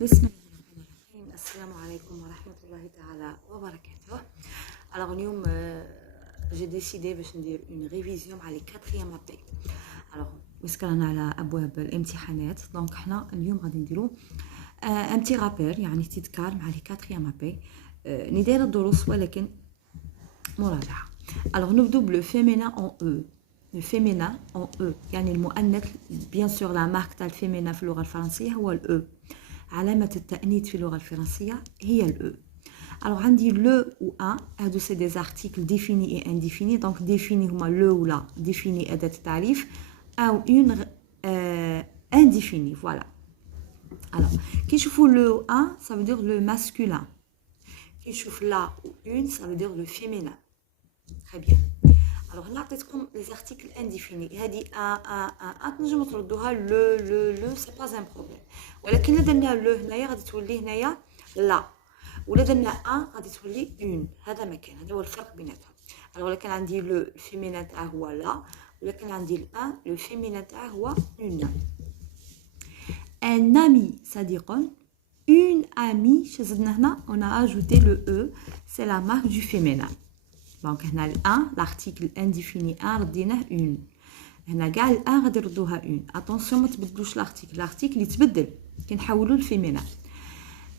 بسم الله الرحمن الرحيم. السلام عليكم ورحمة الله تعالى وبركاته. Alors اليوم j'ai décidé باش ندير une révision على 4e AP. Alors مسكرنا على ابواب الامتحانات، دونك حنا اليوم غادي نديرو un petit rappel يعني تذكار مع لي 4e AP. ندير الدروس ولكن مراجعة. Alors نبدو بلو féminin en E. Le féminin en E يعني المؤنث. bien sûr la marque تاع الفيمينا في اللغة الفرنسية هو ال E. علامة التأنيث في اللغة الفرنسية هي ال E. Alors عندي le ou un هادو سي دي articles définis et indéfinis. donc définis هما le ou la définis أداة التعريف أو une indéfinie. voilà. alors كي نشوفوا le ou un ça veut dire le masculin. كي نشوف la ou une ça veut dire le féminin. très bien. alors هنا عطيتكم les articles indéfinis. هذه ان تنجموا تردوها لو سي با ان بروبليم، ولكن الا درنا لو هنايا غادي تولي هنايا لا، ولا درنا ان غادي تولي اون. هذا ما كان، هذا هو الفرق بيناتهم. ولا كان عندي لو الفيمينين تاعه هو لا، ولا كان عندي الان لو فيمينين تاعه هو اون. ان امي صديق، اون امي شزدنا هنا on a ajouté le e, c'est la marque du féminin. donc هنا الان l'article indéfini 1 رديناه اون. هنا كاع الان غادي نردوها اون. اتونسيون ما تبدلوش l'article يتبدل كي نحولوا للفيمينا.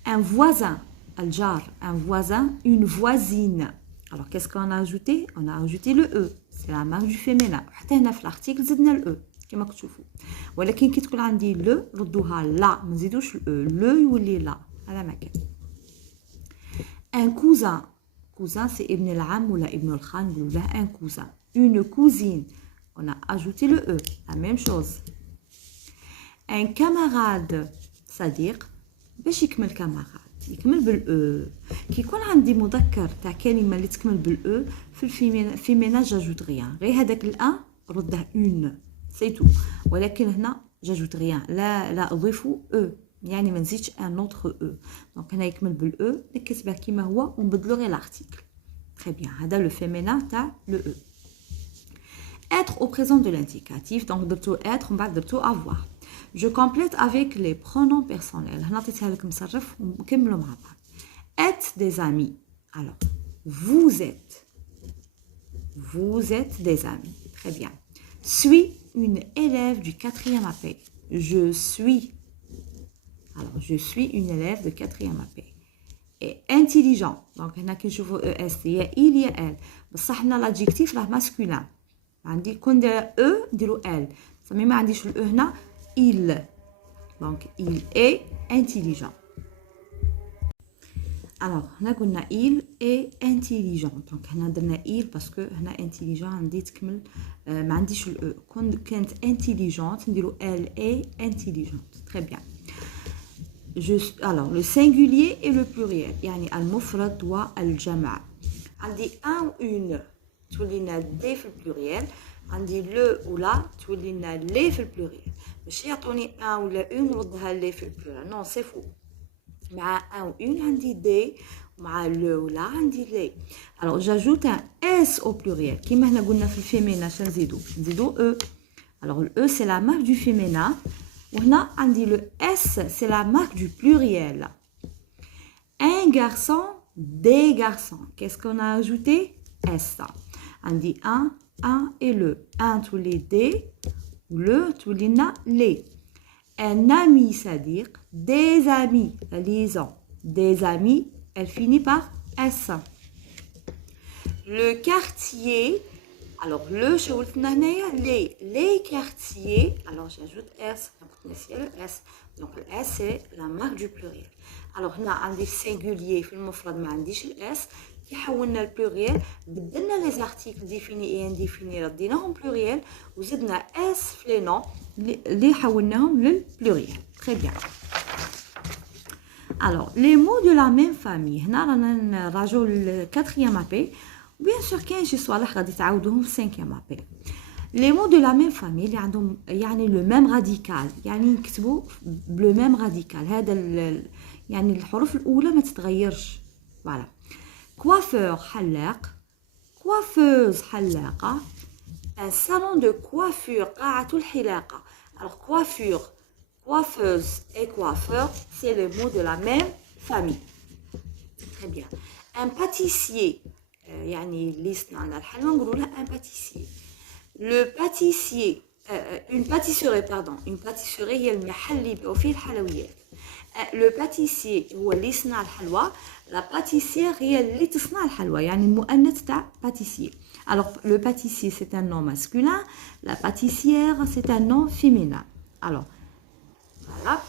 un voisin الجار، un voisin, une voisine. alors qu'est-ce qu'on a ajouté? on a ajouté le e, c'est la marque du féminin. حتى هنا في l'article زدنا ال e كما كتشوفوا، ولكن كي تكون عندي لو ردوها لا، ما نزيدوش لو يولي لا. هذا ما كان. un cousin، cousin c'est ابن العم ولا ابن الخال نقولوا له un cousin. une cousine on a ajouté le e, la même chose. un camarade صديق، باش يكمل camarade يكمل بالاو. كي يكون عندي مذكر تاع كلمه اللي تكمل بالاو في الفيمينا جاجوت غيان، غير هذاك الان رده اون سي تو. ولكن هنا جاجوت غيان، لا اضيفوا او، يعني ما نزيدش ان اوتر او. دونك هنا يكمل بالاو نكتبه كيما هو ونبدلو غير لارتيكل. تري بيان. هذا لو فيمينا تاع لو او. être au présent de l'indicatif. donc درتو être ومن بعد درتو avoir. je complète avec les pronoms personnels. هنا عطيتها لك مصرف ونكملوا مع بعض. êtes des amis. alors vous êtes des amis. très bien. suis une élève du 4e AP. je suis, alors je suis une élève de 4e AP. et intelligent. donc هنا كي نشوفوا es يا il يا elle، بصح هنا l'adjectif راه masculin. عندي كون دايره او نديرو ال، صافي ما عنديش الاو هنا il. donc il est intelligent. alors هنا قلنا il est intelligent. donc هنا درنا il باسكو هنا intelligent عندي تكمل ما عنديش الاو. كون كانت intelligente نديرو elle est intelligente. très bien. alors le singulier et le pluriel يعني المفرد والجمع. عندي un ou une تولي لنا دي في البلوريال، عندي لو ولا تولي لنا لي في البلوريال. ماشي يعطوني ان ولا اون نردها لي في البلوريال، نو سي فو. مع ان و اون عندي دي، ومع لو ولا عندي لي. الوغ جاجوت ان اس او بلوريال كيما هنا قلنا في الفيمينا. اش نزيدو او. الوغ الاو سي لا مارك دو فيمينا، وهنا عندي لو اس سي لا مارك دو بلوريال. ان garçon, des garçons. qu'est-ce qu'on a ajouté? s. عندي un et le. un تولي دي ولو تولي لنا لي. un ami صديق، des amis liaison، des amis elle finit par s. le quartier. alors le شولتنا هنايا les quartiers. alors j'ajoute s. le s. donc le s c'est la marque du pluriel. alors هنا عندي singulier في المفرد ما عنديش الاس. كي حولنا البلوريال بدلنا لي زارتيكل ديفيني اي انديفيني رديناهم بلوريال، وزدنا اس في لي نون اللي حولناهم للبلوريال. تري بيان. alors les mots de la même famille. هنا رانا نراجعوا للكاتريام ابي، وبيان سور كاين شي صوالح غادي تعاودوهم في 5e ابي. les mots de la même famille اللي عندهم يعني لو ميم راديكال، يعني نكتبوا بلو ميم راديكال. هذا يعني الحروف الاولى ما تتغيرش. فوالا. coiffeur حلاق، coiffeuse حلاقة. un salon de coiffure قاعة الحلاقة. alors coiffure coiffeuse et coiffeur, c'est le mot de la même famille. Très bien. Un pâtissier, يعني اللي يصنع لنا الحلوى نقولوا له un pâtissier. Le pâtissier, une pâtisserie, pardon. Une pâtisserie هي المحل اللي يبيعوا فيه الحلويات. Le pâtissier هو اللي يصنع الحلوى. La pâtissière هي اللي تصنع الحلوى، يعني المؤنث تاع pâtissier. Alors, le pâtissier, c'est un nom masculin. La pâtissière, c'est un nom féminin. Alors, voilà.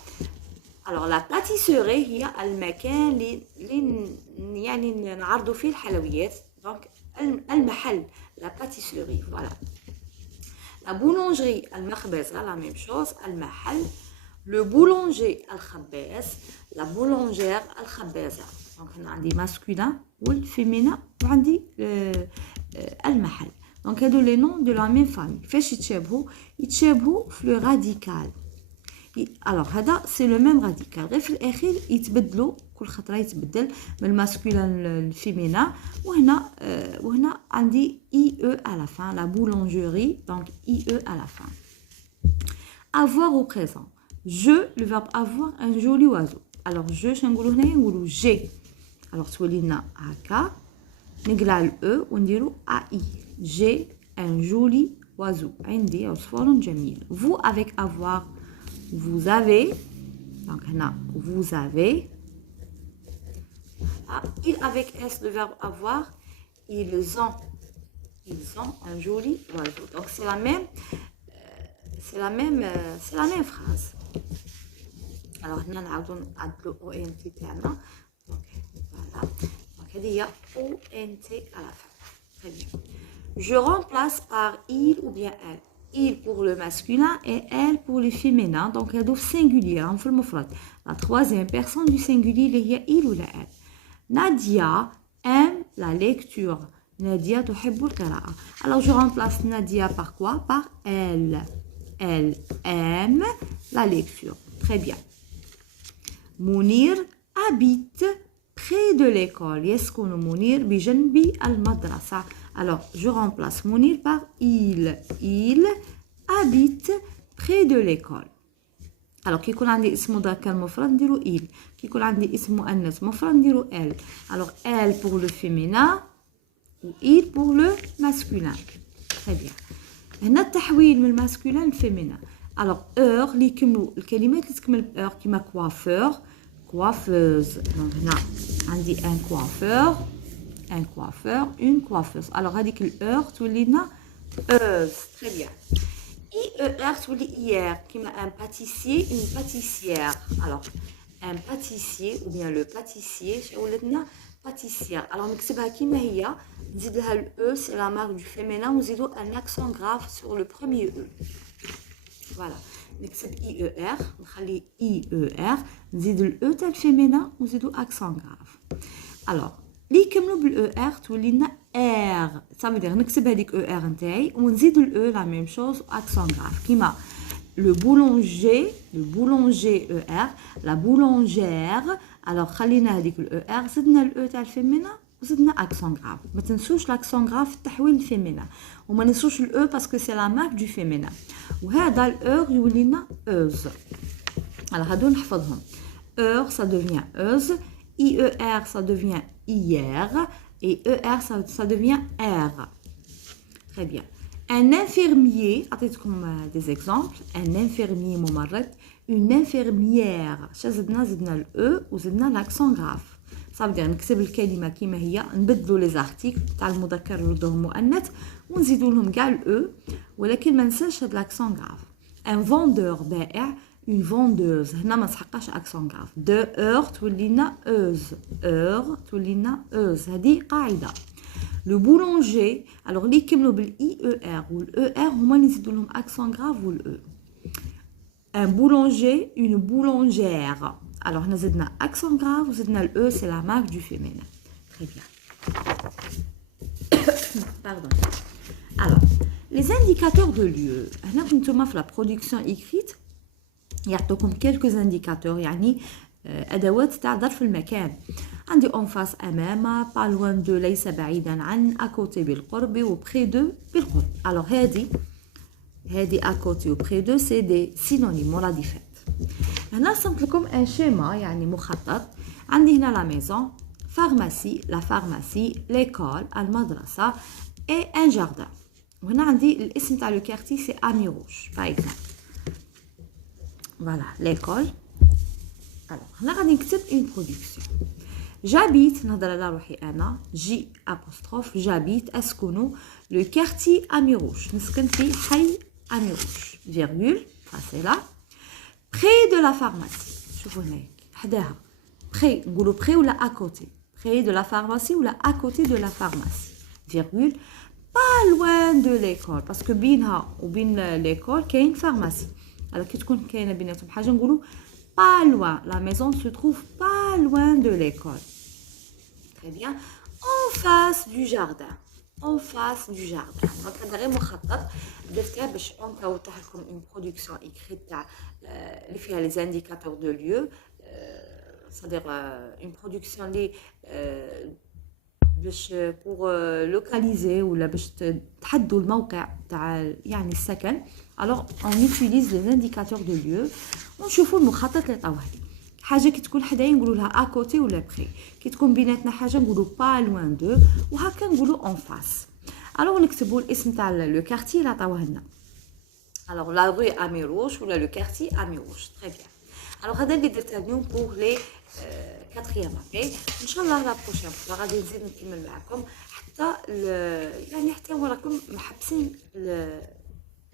Alors, la pâtisserie هي المكان اللي يعني نعرضوا فيه الحلويات. Donc, المحل, la pâtisserie, voilà. La boulangerie, المخبزة, la même chose, المحل. Le boulanger, الخباز. La boulangère, الخبازة. Donc, هنا عندي masculin والféminin وعندي المحل. Donc, هادو les noms de la même famille. فاش يتشابهوا في le radical. Alors, هذا c'est le même radical. غير في الأخير يتبدلوا كل خطرة يتبدل من الماسكولين للفيمينا وهنا عندي IE à la fin. La boulangerie, donc IE à la fin. Avoir au présent. Je, le verbe avoir, un joli oiseau. Alors, je, شنقولوا هنا نقولوا j'ai. Alors, تولي لنا هكا نقلع ال E ونديرو AI. J'ai un joli oiseau. عندي عصفور جميل. Vous avec avoir. Vous avez, donc là, vous avez, voilà. Il avec S, le verbe avoir, ils ont un joli oiseau. Donc c'est la même phrase. Alors nous allons adapter ONT تاعنا. Donc voilà. Donc il y a ONT à la fin. Très bien. Je remplace par il ou bien elle. Il pour le masculin et elle pour le féminin. Donc, il y a singulier. La troisième personne du singulier, il y a il ou la elle. Nadia aime la lecture. Nadia تحب القراءة. Alors, je remplace Nadia par quoi? Par elle. Elle aime la lecture. Très bien. Mounir habite près de l'école. يسكن منير بجنب المدرسة. Alors, je remplace Mounir par il. Il habite près de l'école. Alors, كي يكون عندي اسم مذكر مفرد نديرو il. كي يكون عندي اسم مؤنث مفرد نديرو elle. Alors, elle pour le féminin ou il pour le masculin. Très bien. هنا التحويل من الماسكولين للفيمينا. Alors, heure اللي يكملوا الكلمات اللي تكمل بheure كيما coiffeur, coiffeuse. Donc, هنا عندي un coiffeur, une coiffeuse. Alors, هذيك الheure تولي لنا heuse. Très bien. IER تولي hier كيما un pâtissier, une pâtissière. Alors, un pâtissier ou bien le pâtissier ولات لنا pâtissière. Alors, نكتبها كيما هي نزيد لها ال E, c'est la marque du féminin ونزيدو un accent grave sur le premier E. Voilà. نكتب IER نخلي IER نزيد ال E تاع الفيمينا ونزيدو accent grave. Alors, اللي يكملوا بال ER تولي لنا R. Ça veut dire نكتب هذيك ER نتاعي ونزيدو ال E la même chose accent grave كيما le boulanger ER, la boulangère. Alors خلينا هذيك ال ER زدنا ال E تاع الفيمينا وزدنا accent grave. ما تنسوش l'accent grave في التحويل الفيمينا وما ننسوش ال E parce que c'est la marque du féminin. وهذا ال heure يولي لنا euse. Alors هادو نحفظهم. Heure ça devient euse, IER ça devient hier et ER ça devient R. Très bien. Un infirmier, أعطيتكم des exemples. Un infirmier ممرض, une infirmière. زدنا ال E وزدنا l'accent grave. Ça veut dire نكتب الكلمة كيما هي نبدلوا لي زارتيكل تاع المذكر نردوهم مؤنث ونزيدوا لهم كاع ال E ولكن ما ننساش هاد l'accent grave. Un vendeur بائع, une vendeuse. هنا ما نسحقاش accent grave. De heure تولي لنا euse. Heure تولي لنا euse. هذه قاعدة. Le boulanger, alors اللي يكملوا بال IER ou le ER هما اللي نزيدوا لهم accent grave ou le E. Un boulanger, une boulangère. Alors هنا زدنا accent grave وزدنا ال E, c'est la marque du féminin. Très bien. Pardon. Alors, les indicateurs de lieu. هنا كنتوما في la production écrite يعطوكم quelques indicateurs يعني أدوات تاع ظرف المكان. عندي en face أمام, pas loin de ليس بعيدا عن, à côté بالقرب و près de بالقرب. Alors هذه à côté و près de c'est des synonymes on l'a dit fait. هنا رسمت لكم ان شيما يعني مخطط. عندي هنا لا ميزون، فارماسي، لا فارماسي، ليكول، المدرسه، اي ان جاردن. وهنا عندي الاسم تاع لو كارتي سي امي روج باغ اكزومبل. فوالا ليكول. الوغ هنا غادي نكتب اون برودكسيون. جابيت، نهضر على روحي انا، جي ابوستروف جابيت اسكن لو كارتي امي روج، نسكن في حي امي روج، فيرغول فاصله، près de la pharmacie. شوفوا هنايا حداها près، نقولوا près ولا à côté، près de la pharmacie ولا à côté de la pharmacie، virgule pas loin de l'école parce que بينها وبين l'école كاين pharmacie. alors كي تكون كاينه بيناتهم حاجه نقولوا pas loin، la maison se trouve pas loin de l'école. très bien. en face du jardin، en face du jardin. دونك هذا غير مخطط درته باش نوضح لكم اون برودكسيون ايكريت تاع اللي فيها لي زانديكاتور دو ليو، c'est-à-dire une production اللي باش pour localiser ولا باش تحدوا الموقع تاع يعني السكن. alors on utilise les indicateurs de lieu ونشوفوا المخطط اللي طاوه لي. حاجه كي تكون حدايا نقولوا لها ا كوتي ولا بري، كي تكون بيناتنا حاجه نقولوا با لوان دو، وهكا نقولوا اون فاس. alors نكتبوا الاسم تاع لو كارتي اللي عطاوه لنا. alors la rue Ami Rouge ولا le quartier Ami Rouge. très bien. alors هذا اللي درته اليوم pour les quatrième AP. ان شاء الله لا بروشين فوا غادي نزيد نكمل معكم حتى يعني حتى وراكم محبسين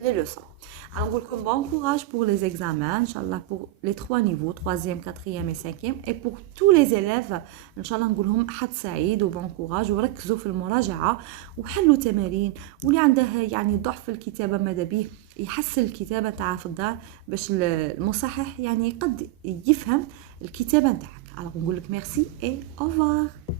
les leçons. Alors, on vous bon courage pour les examens, Inch'Allah, pour les 3 niveaux, 3e, 4e et 5e. Et pour tous les élèves, Inch'Allah, نقول لهم حد سعيد وبون كوراج وركزوا في المراجعة وحلوا تمارين. واللي عنده يعني ضعف في الكتابة ماذا بيه يحسن الكتابة تاعه في الدار باش المصحح يعني قد يفهم الكتابة نتاعك. Alors, نقول لك ميرسي et au revoir.